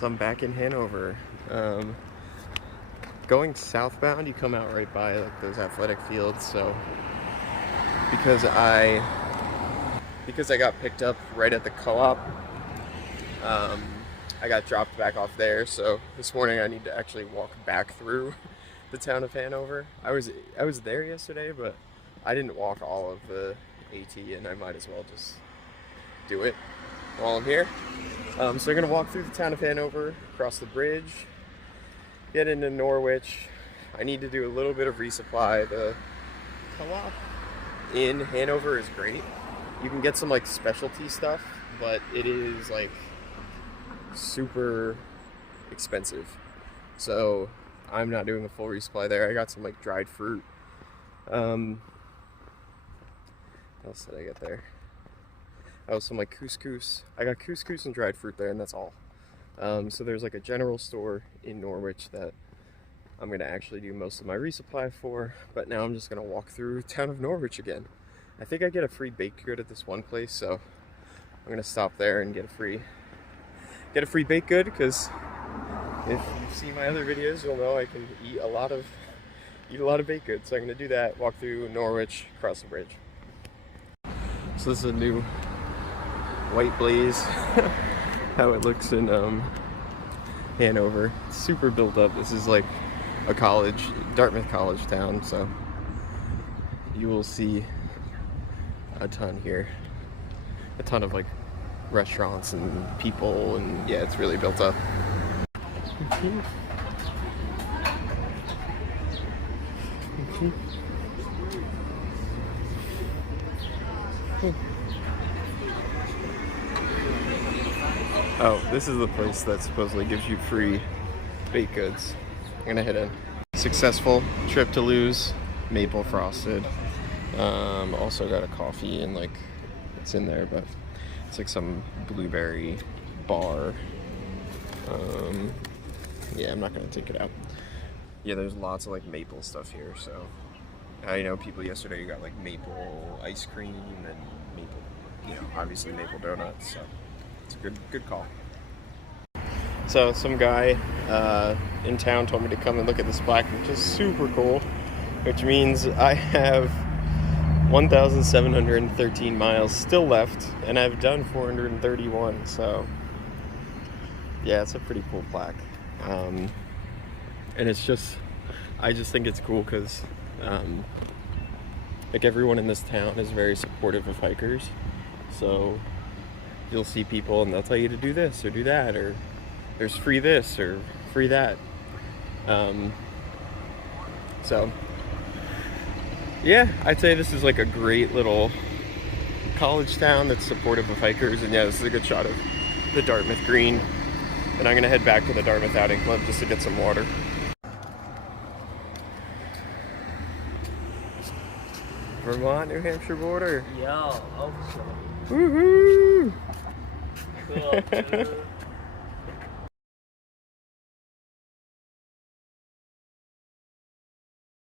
So I'm back in Hanover. Going southbound, you come out right by like those athletic fields. So because I got picked up right at the co-op, I got dropped back off there. So this morning I need to actually walk back through the town of Hanover. I was there yesterday, but I didn't walk all of the AT, and I might as well just do it while I'm here. So we're gonna walk through the town of Hanover, cross the bridge, get into Norwich. I need to do a little bit of resupply. The co-op in Hanover is great. You can get some like specialty stuff, but it is like super expensive. So I'm not doing a full resupply there. I got some like dried fruit. What else did I get there? Oh, some like couscous. I got couscous and dried fruit there, and that's all. So there's like a general store in Norwich that I'm gonna actually do most of my resupply for, but now I'm just gonna walk through town of Norwich again. I think I get a free baked good at this one place, so I'm gonna stop there and get a free baked good, because if you've seen my other videos, you'll know I can eat a lot of baked goods. So I'm gonna do that, walk through Norwich, cross the bridge. So this is a new white blaze. How it looks in Hanover. It's super built up. This is like a college, Dartmouth college town, so you will see a ton here. A ton of like restaurants and people, and yeah, it's really built up. Oh, this is the place that supposedly gives you free baked goods. I'm gonna hit a successful trip to Lou's, maple frosted. Also got a coffee, and like it's in there, but it's like some blueberry bar. Yeah, I'm not gonna take it out. Yeah, there's lots of like maple stuff here. So I know people yesterday got like maple ice cream and maple, obviously maple donuts. So it's a good call. So some guy in town told me to come and look at this plaque, which is super cool, which means I have 1,713 miles still left, and I've done 431. So yeah, it's a pretty cool plaque. And it's just, I just think it's cool because like everyone in this town is very supportive of hikers. So you'll see people and they'll tell you to do this or do that, or there's free this or free that. So yeah, I'd say this is like a great little college town that's supportive of hikers. And yeah, this is a good shot of the Dartmouth Green. And I'm gonna head back to the Dartmouth Outing Club just to get some water. Vermont, New Hampshire border. Yeah, also. Woohoo! Cool, dude.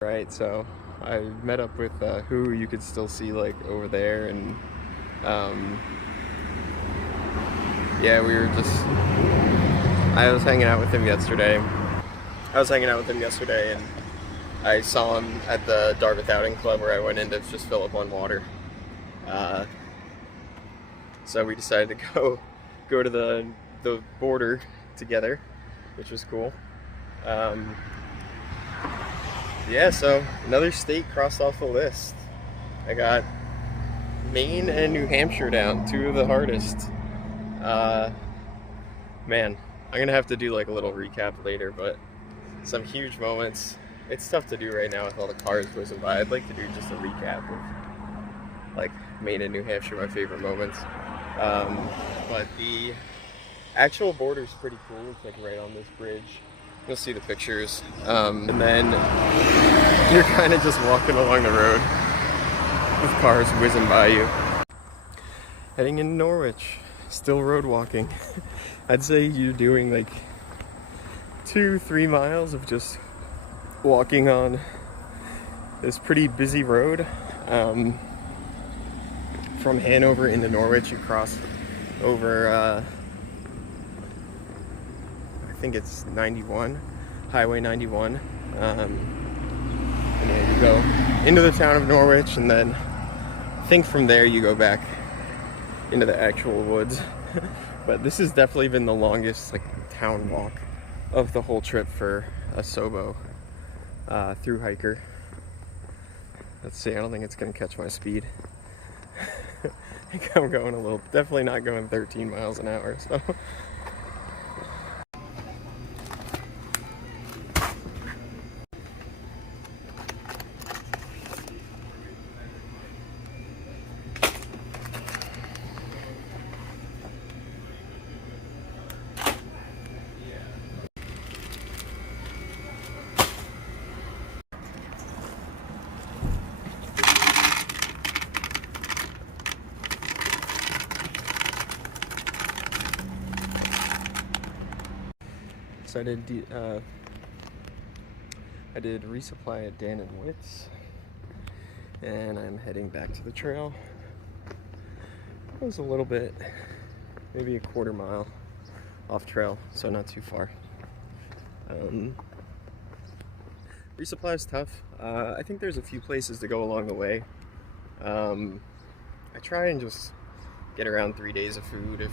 Right, so I met up with who you could still see like over there, and yeah, I was hanging out with him yesterday. And I saw him at the Dartmouth Outing Club, where I went in to just fill up on water. So we decided to go to the border together, which was cool. Yeah, so another state crossed off the list. I got Maine and New Hampshire down, two of the hardest. Man, I'm gonna have to do like a little recap later, but some huge moments. It's tough to do right now with all the cars whizzing by. I'd like to do just a recap of like Maine and New Hampshire, my favorite moments. But the actual border is pretty cool. It's like right on this bridge. You'll see the pictures. And then you're kind of just walking along the road with cars whizzing by you. Heading into Norwich, still road walking. I'd say you're doing like 2-3 miles of just walking on this pretty busy road. From Hanover into Norwich, you cross over think it's 91, Highway 91. And yeah, you go into the town of Norwich, and then I think from there you go back into the actual woods. But this has definitely been the longest like town walk of the whole trip for a SOBO thru-hiker. Let's see, I don't think it's gonna catch my speed. I think I'm going a little, definitely not going 13 miles an hour, so. So I did resupply at Dan and Witt's, and I'm heading back to the trail. It was a little bit, maybe a quarter mile off trail, so not too far. Resupply is tough. I think there's a few places to go along the way. I try and just get around 3 days of food if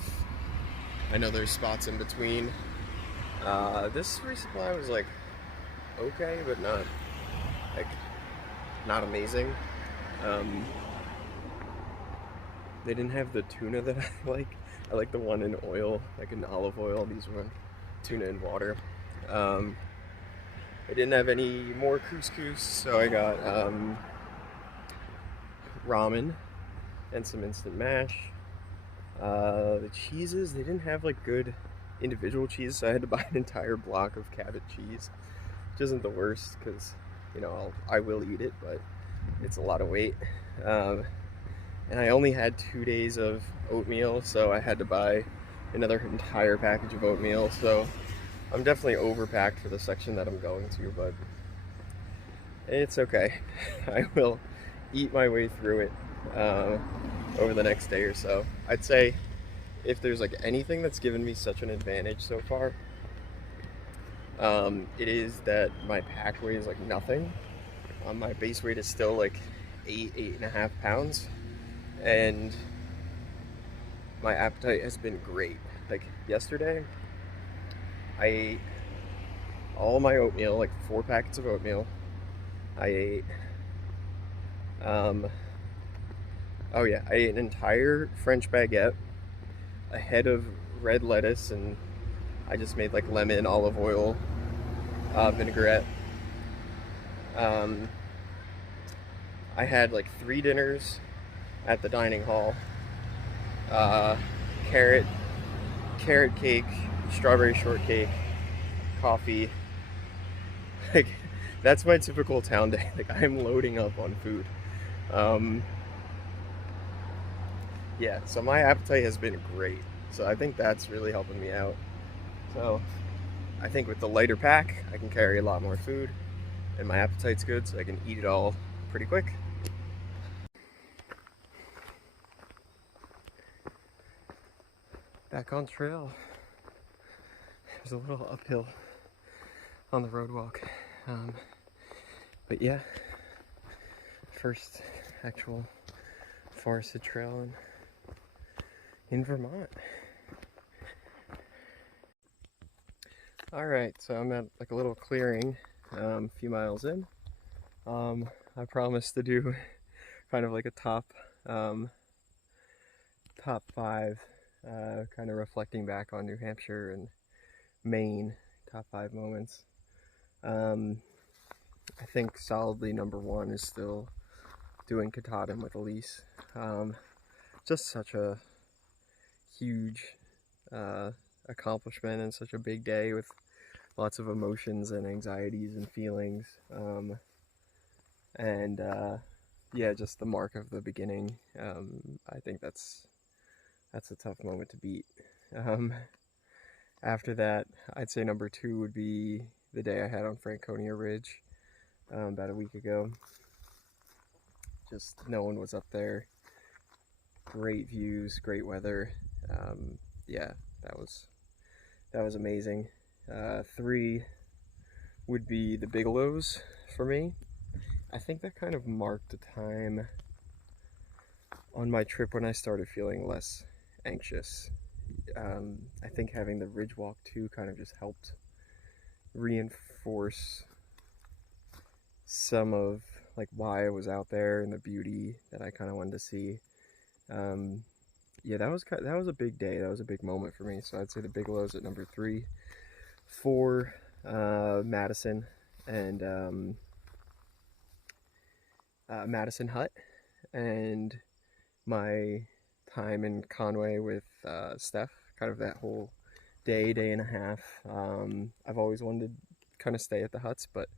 I know there's spots in between. This resupply was like okay, but not amazing. They didn't have the tuna that I like. I like the one in oil, like in olive oil. These were tuna in water. I didn't have any more couscous, so I got ramen and some instant mash. The cheeses, they didn't have like good individual cheese, so I had to buy an entire block of Cabot cheese, which isn't the worst because, you know, I will eat it, but it's a lot of weight. And I only had 2 days of oatmeal, so I had to buy another entire package of oatmeal. So I'm definitely overpacked for the section that I'm going to, but it's okay. I will eat my way through it over the next day or so. I'd say if there's like anything that's given me such an advantage so far, it is that my pack weight is like nothing. My base weight is still like 8.5 pounds, and my appetite has been great. Like yesterday, I ate all my oatmeal, like 4 packets of oatmeal. I ate, oh yeah, I ate an entire French baguette, a head of red lettuce, and I just made like lemon, olive oil, vinaigrette. I had like 3 dinners at the dining hall. Carrot cake, strawberry shortcake, coffee. Like, that's my typical town day. Like, I'm loading up on food. Yeah, so my appetite has been great. So I think that's really helping me out. So I think with the lighter pack, I can carry a lot more food, and my appetite's good, so I can eat it all pretty quick. Back on trail. There's a little uphill on the road walk. But yeah, first actual forested trail in Vermont. Alright, so I'm at like a little clearing a few miles in. I promised to do kind of like a top 5, kind of reflecting back on New Hampshire and Maine, top 5 moments. I think solidly number 1 is still doing Katahdin with Elise. Just such a huge accomplishment and such a big day with lots of emotions and anxieties and feelings. Yeah, just the mark of the beginning. I think that's a tough moment to beat. After that, I'd say number 2 would be the day I had on Franconia Ridge about a week ago. Just no one was up there. Great views, great weather. Yeah, that was amazing. 3 would be the Bigelows for me. I think that kind of marked the time on my trip when I started feeling less anxious. I think having the ridge walk too kind of just helped reinforce some of like why I was out there and the beauty that I kind of wanted to see. Yeah, that was a big day. That was a big moment for me. So I'd say the Bigelows at number 3. 4, Madison and Madison Hut, and my time in Conway with Steph, kind of that whole day and a half. I've always wanted to kind of stay at the huts, but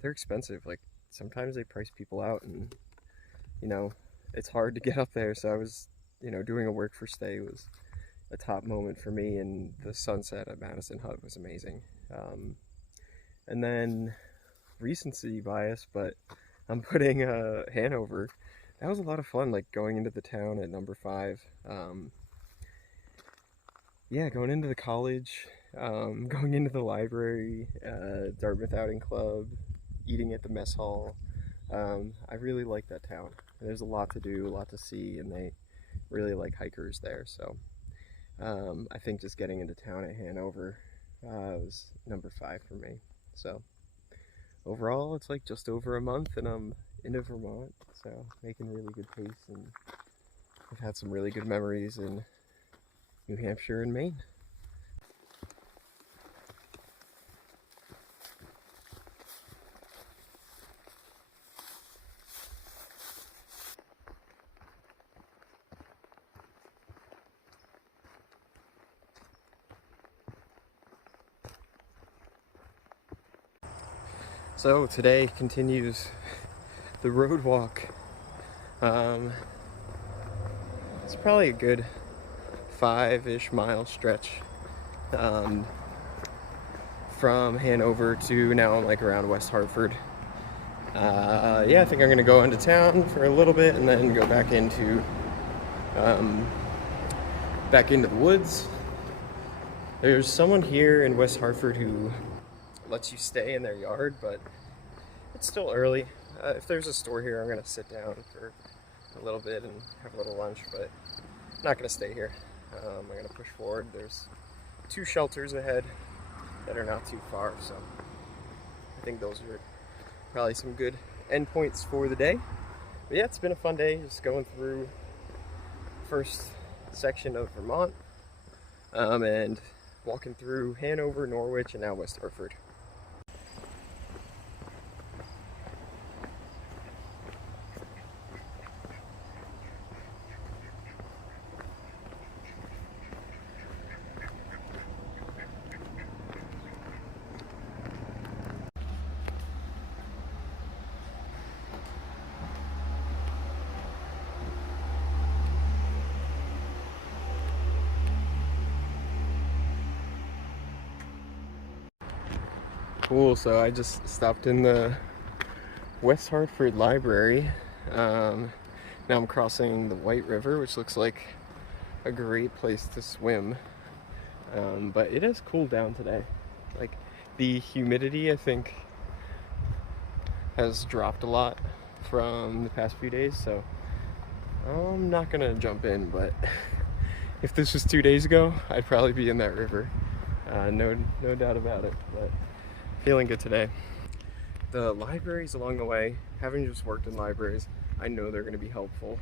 they're expensive. Like sometimes they price people out, and you know it's hard to get up there. So I was, doing a work for stay was a top moment for me, and the sunset at Madison Hut was amazing. And then recency bias, but I'm putting Hanover. That was a lot of fun, like going into the town at number 5. Yeah, going into the college, going into the library, Dartmouth Outing Club, eating at the mess hall. I really like that town. There's a lot to do, a lot to see, and they really like hikers there. So I think just getting into town at Hanover was number 5 for me. So overall, it's like just over a month, and I'm into Vermont, so making really good pace, and I've had some really good memories in New Hampshire and Maine. So today continues the road walk. It's probably a good 5-ish mile stretch from Hanover to now I'm like around West Hartford. Yeah, I think I'm gonna go into town for a little bit and then go back into the woods. There's someone here in West Hartford who lets you stay in their yard, but it's still early. If there's a store here, I'm gonna sit down for a little bit and have a little lunch, but I'm not gonna stay here. I'm gonna push forward. There's 2 shelters ahead that are not too far, so I think those are probably some good endpoints for the day. But yeah, it's been a fun day just going through the first section of Vermont and walking through Hanover, Norwich, and now West Hartford. Cool, so I just stopped in the West Hartford Library. Now I'm crossing the White River, which looks like a great place to swim. But it has cooled down today. Like the humidity, I think, has dropped a lot from the past few days, so I'm not gonna jump in, but if this was 2 days ago, I'd probably be in that river. No doubt about it, but feeling good today. The libraries along the way, having just worked in libraries, I know they're going to be helpful.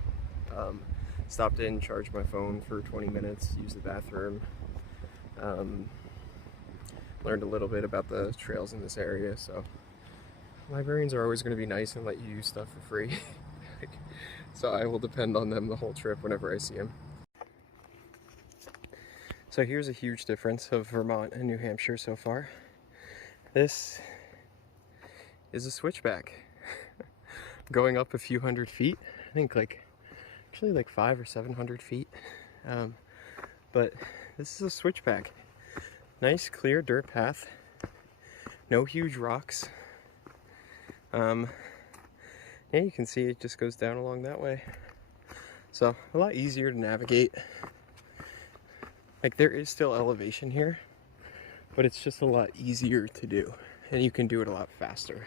Stopped in, charged my phone for 20 minutes, used the bathroom. Learned a little bit about the trails in this area, so librarians are always going to be nice and let you use stuff for free. So I will depend on them the whole trip whenever I see them. So here's a huge difference of Vermont and New Hampshire so far. This is a switchback. Going up a few hundred feet. I think actually like 500 or 700 feet. But this is a switchback. Nice clear dirt path. No huge rocks. Yeah, you can see it just goes down along that way. So a lot easier to navigate. Like there is still elevation here, but it's just a lot easier to do, and you can do it a lot faster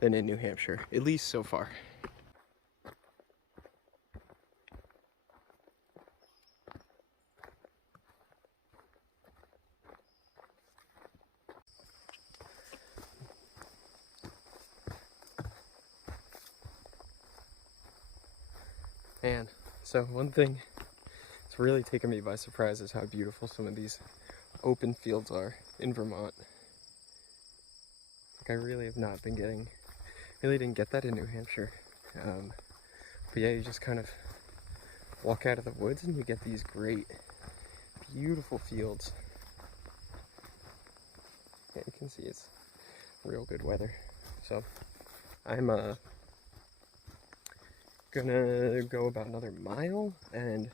than in New Hampshire, at least so far. And so one thing that's really taken me by surprise is how beautiful some of these open fields are in Vermont. Like, I really have not been getting, really didn't get that in New Hampshire. But yeah, you just kind of walk out of the woods and you get these great, beautiful fields. Yeah, you can see it's real good weather. So I'm gonna go about another mile, and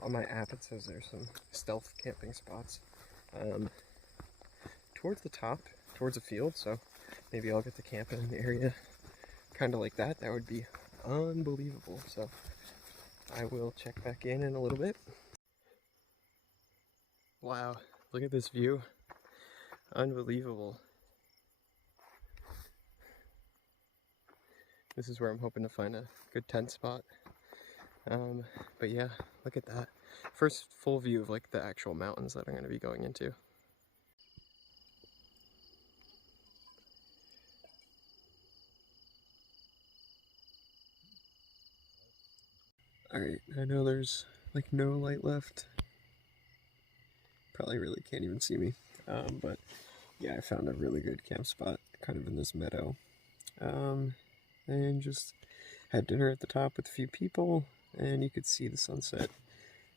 on my app it says there's some stealth camping spots towards the top, towards a field, so maybe I'll get to camp in an area kind of like that. That would be unbelievable. So I will check back in a little bit. Wow, look at this view. Unbelievable. This is where I'm hoping to find a good tent spot. But yeah, look at that. First full view of like the actual mountains that I'm going to be going into. Alright, I know there's like no light left. Probably really can't even see me. But yeah, I found a really good camp spot kind of in this meadow. And just had dinner at the top with a few people, and you could see the sunset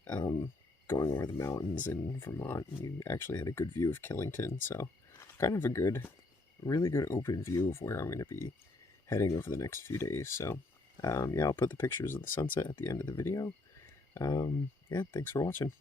going over the mountains in Vermont. And you actually had a good view of Killington, so kind of a good, really good open view of where I'm going to be heading over the next few days. So yeah, I'll put the pictures of the sunset at the end of the video. Yeah, thanks for watching.